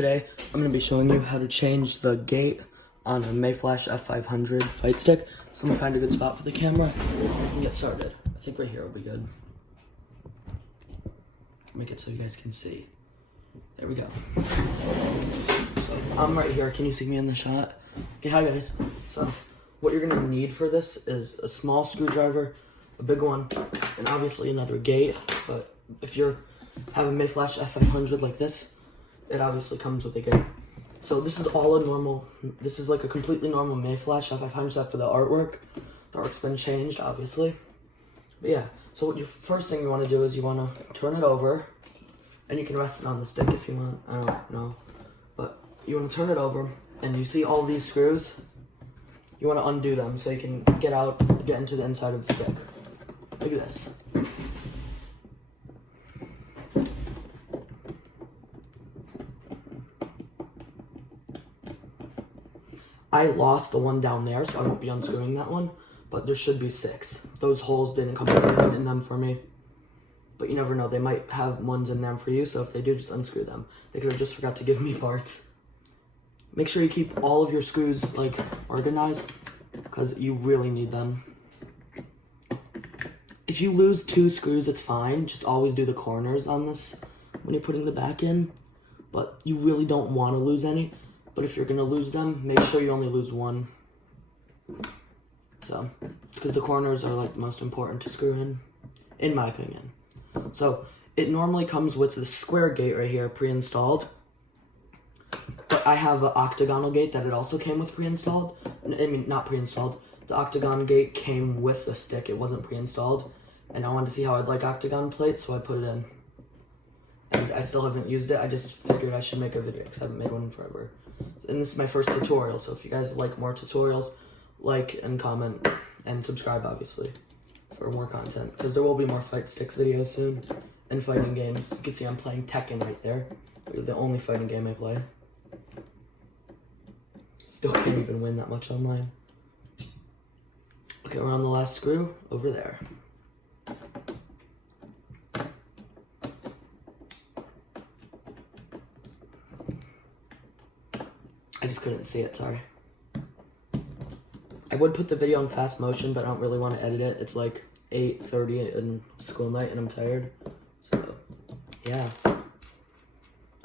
today I'm going to be showing you how to change the gate on a Mayflash F500 fight stick. So let me find a good spot for the camera and get started. I think right here will be good. Make it so you guys can see. There we go. So if I'm right here, can you see me in the shot? Okay, hi guys. So what you're going to need for this is a small screwdriver, a big one, and obviously another gate. But if you have a Mayflash F500 like this, it obviously comes with a gate. So this is all a normal, this is like a completely normal Mayflash F500 except for the artwork. The artwork's been changed, obviously. But yeah, so what your first thing you want to do is you want to turn it over, and you can rest it on the stick if you want, I don't know. But you want to turn it over, and you see all these screws? You want to undo them so you can get into the inside of the stick. Look at this. I lost the one down there, so I won't be unscrewing that one, but there should be 6. Those holes didn't come in them for me, but you never know, they might have ones in them for you, so if they do, just unscrew them. They could have just forgot to give me parts. Make sure you keep all of your screws, like, organized, because you really need them. If you lose 2 screws, it's fine. Just always do the corners on this when you're putting the back in, but you really don't want to lose any. But if you're going to lose them, make sure you only lose 1. So, because the corners are like the most important to screw in my opinion. So, it normally comes with the square gate right here, pre-installed. But I have an octagonal gate that it also came with pre-installed. I mean, not pre-installed. The octagon gate came with the stick. It wasn't pre-installed. And I wanted to see how I'd like octagon plates, so I put it in. And I still haven't used it. I just figured I should make a video because I haven't made one in forever. And this is my first tutorial, so if you guys like more tutorials, like and comment and subscribe, obviously, for more content. Because there will be more fight stick videos soon and fighting games. You can see I'm playing Tekken right there. They're the only fighting game I play. Still can't even win that much online. Okay, we're on the last screw over there. I just couldn't see it, sorry. I would put the video in fast motion, but I don't really want to edit it. It's like 8:30 in school night and I'm tired. So, yeah.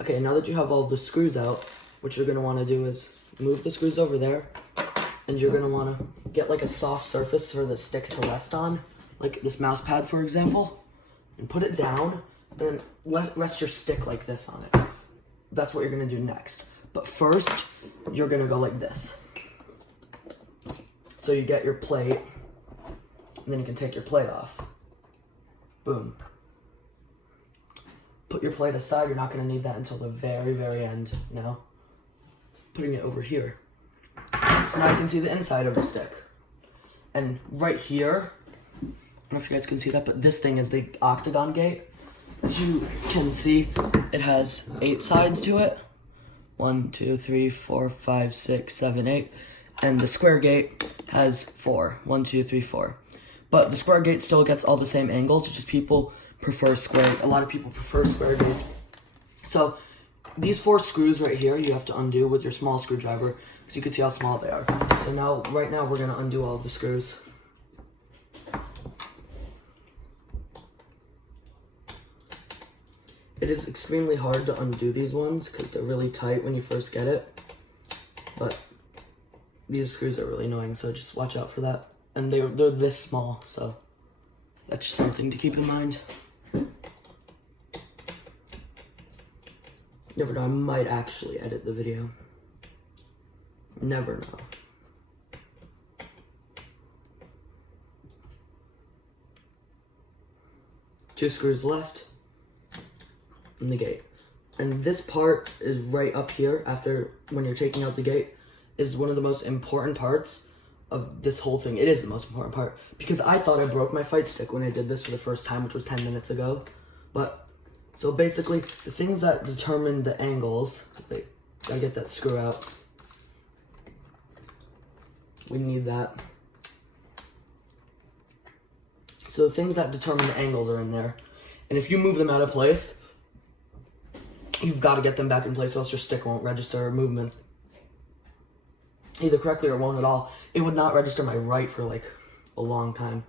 Okay, now that you have all of the screws out, what you're going to want to do is move the screws over there, and you're going to want to get like a soft surface for the stick to rest on, like this mouse pad, for example, and put it down, and then rest your stick like this on it. That's what you're going to do next. But first, you're going to go like this. So you get your plate, and then you can take your plate off. Boom. Put your plate aside. You're not going to need that until the very, very end now. Putting it over here. So now you can see the inside of the stick. And right here, I don't know if you guys can see that, but this thing is the octagon gate. As you can see, it has 8 sides to it. 1, 2, 3, 4, 5, 6, 7, 8. And the square gate has 4. 1, 2, 3, 4. But the square gate still gets all the same angles. It's just people prefer square. A lot of people prefer square gates. So these 4 screws right here, you have to undo with your small screwdriver, so you can see how small they are. So now, right now, we're gonna undo all of the screws. It is extremely hard to undo these ones because they're really tight when you first get it. But these screws are really annoying, so just watch out for that. And they're this small, so that's just something to keep in mind. Never know, I might actually edit the video. Never know. Two screws left. In the gate. And this part is right up here after when you're taking out the gate is one of the most important parts of this whole thing. It is the most important part because I thought I broke my fight stick when I did this for the first time, which was 10 minutes ago. But so basically the things that determine the angles, wait, gotta get that screw out. We need that. So the things that determine the angles are in there. And if you move them out of place, you've got to get them back in place, or else your stick won't register movement either correctly or won't at all. It would not register my right for like a long time.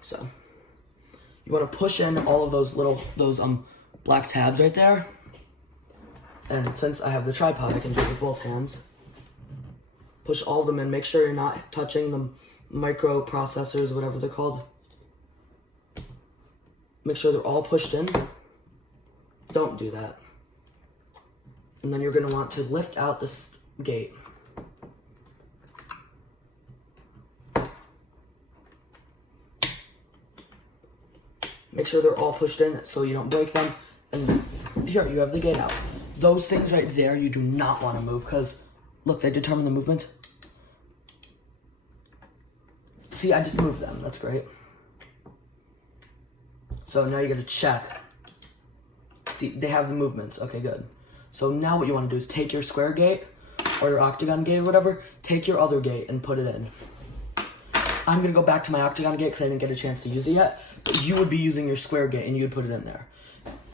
So you want to push in all of those black tabs right there. And since I have the tripod, I can do it with both hands. Push all of them in. Make sure you're not touching the microprocessors, whatever they're called. Make sure they're all pushed in. Don't do that. And then you're going to want to lift out this gate. Make sure they're all pushed in so you don't break them. And here, you have the gate out. Those things right there, you do not want to move because, look, they determine the movement. See, I just moved them. That's great. So now you got to check. See, they have the movements. Okay, good. So now what you want to do is take your square gate or your octagon gate or whatever, take your other gate and put it in. I'm going to go back to my octagon gate because I didn't get a chance to use it yet. But you would be using your square gate and you would put it in there.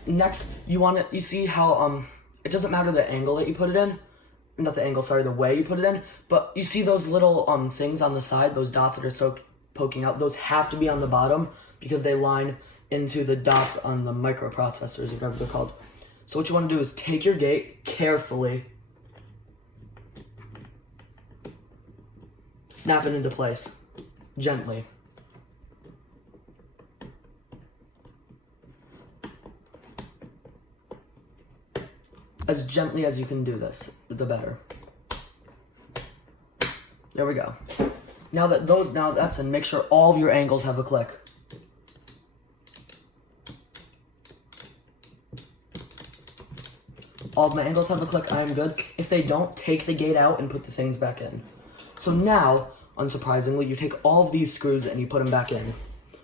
Next, you see how it doesn't matter the angle that you put it in. Not the angle, sorry, the way you put it in. But you see those little things on the side, those dots that are so poking out, those have to be on the bottom because they line into the dots on the microprocessors, or whatever they're called. So what you want to do is take your gate carefully, snap it into place, gently. As gently as you can do this, the better. There we go. Now that's in, make sure all of your angles have a click. All of my angles have a click, I am good. If they don't, take the gate out and put the things back in. So now, unsurprisingly, you take all of these screws and you put them back in.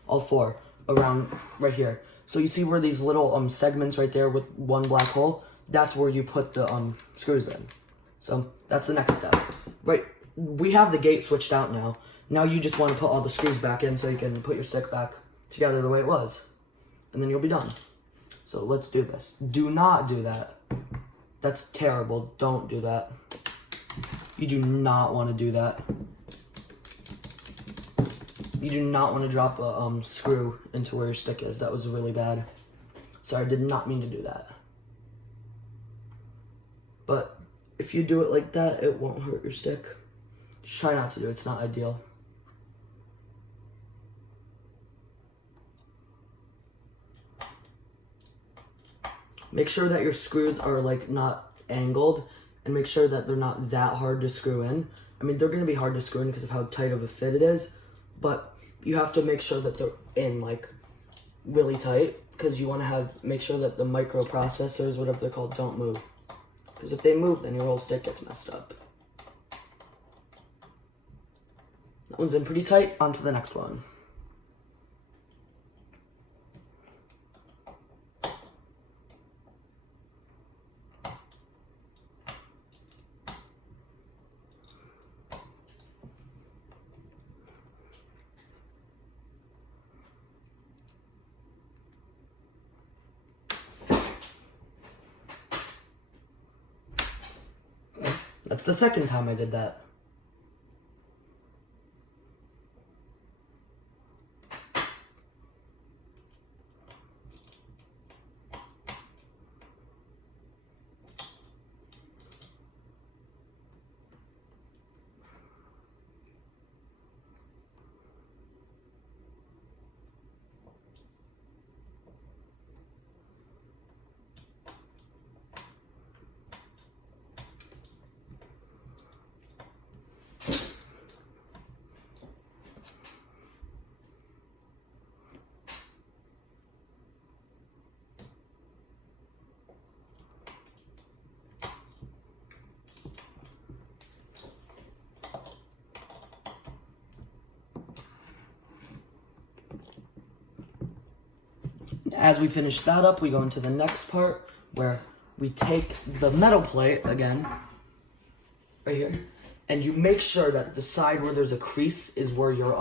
All four, around right here. So you see where these little segments right there with one black hole? That's where you put the screws in. So that's the next step. Right, we have the gate switched out now. Now you just want to put all the screws back in so you can put your stick back together the way it was. And then you'll be done. So let's do this. Do not do that. That's terrible. Don't do that. You do not want to do that. You do not want to drop a screw into where your stick is. That was really bad. Sorry, I did not mean to do that. But if you do it like that, it won't hurt your stick. Just try not to do it. It's not ideal. Make sure that your screws are like not angled, and make sure that they're not that hard to screw in. I mean, they're going to be hard to screw in because of how tight of a fit it is, but you have to make sure that they're in like really tight because you want to make sure that the microprocessors, whatever they're called, don't move. Because if they move, then your whole stick gets messed up. That one's in pretty tight. On to the next one. That's the second time I did that. As we finish that up, we go into the next part where we take the metal plate again, right here, and you make sure that the side where there's a crease is where your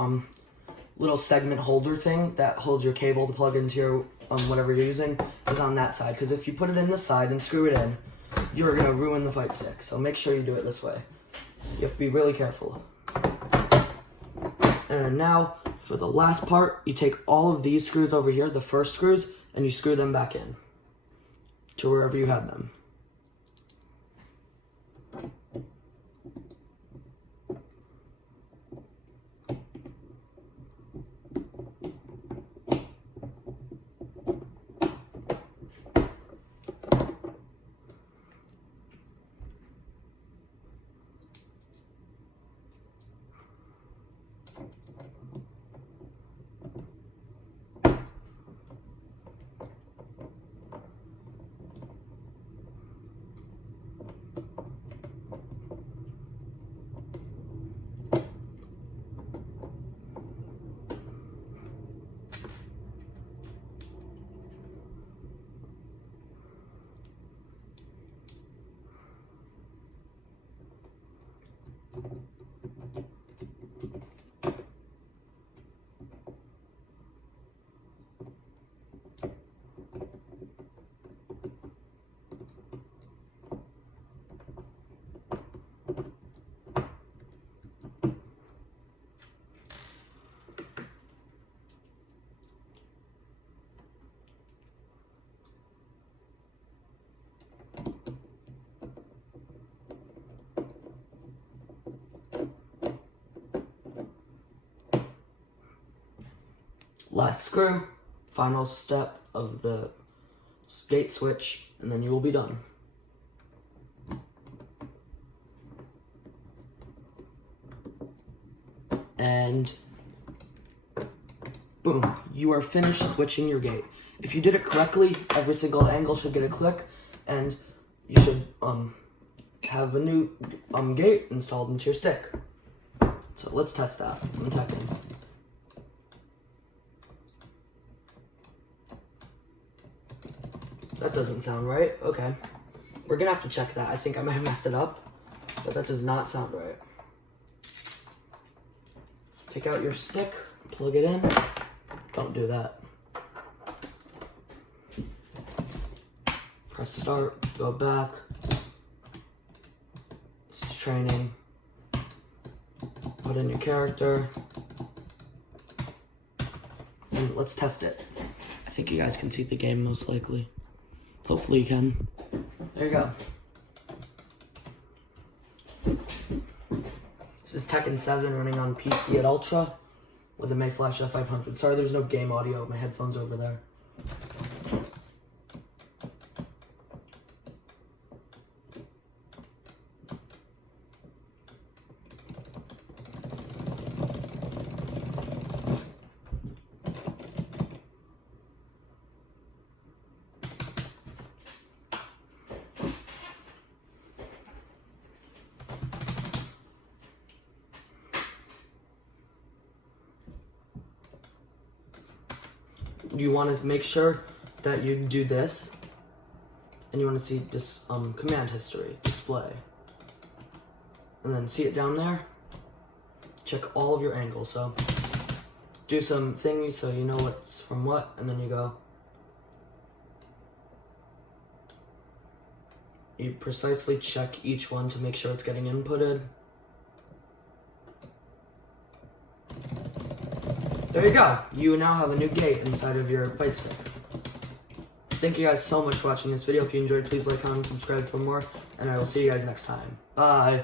little segment holder thing that holds your cable to plug into your whatever you're using is on that side. Because if you put it in this side and screw it in, you're going to ruin the fight stick. So make sure you do it this way. You have to be really careful. And now, for the last part, you take all of these screws over here, the first screws, and you screw them back in to wherever you had them. Last screw, final step of the gate switch, and then you will be done. And boom, you are finished switching your gate. If you did it correctly, every single angle should get a click, and you should have a new gate installed into your stick. So let's test that 1 second. That doesn't sound right. Okay. We're gonna have to check that. I think I might have messed it up, but that does not sound right. Take out your stick, plug it in. Don't do that. Press start, go back. This is training. Put in your character. And let's test it. I think you guys can see the game most likely. Hopefully you can. There you go. This is Tekken 7 running on PC at Ultra with the Mayflash F500. Sorry there's no game audio. My headphone's over there. You want to make sure that you do this, and you want to see this command history display, and then see it down there. Check all of your angles. So do some thingies so you know what's from what, and then you go. You precisely check each one to make sure it's getting inputted. There you go. You now have a new gate inside of your fight stick. Thank you guys so much for watching this video. If you enjoyed, please like, comment, and subscribe for more. And I will see you guys next time. Bye.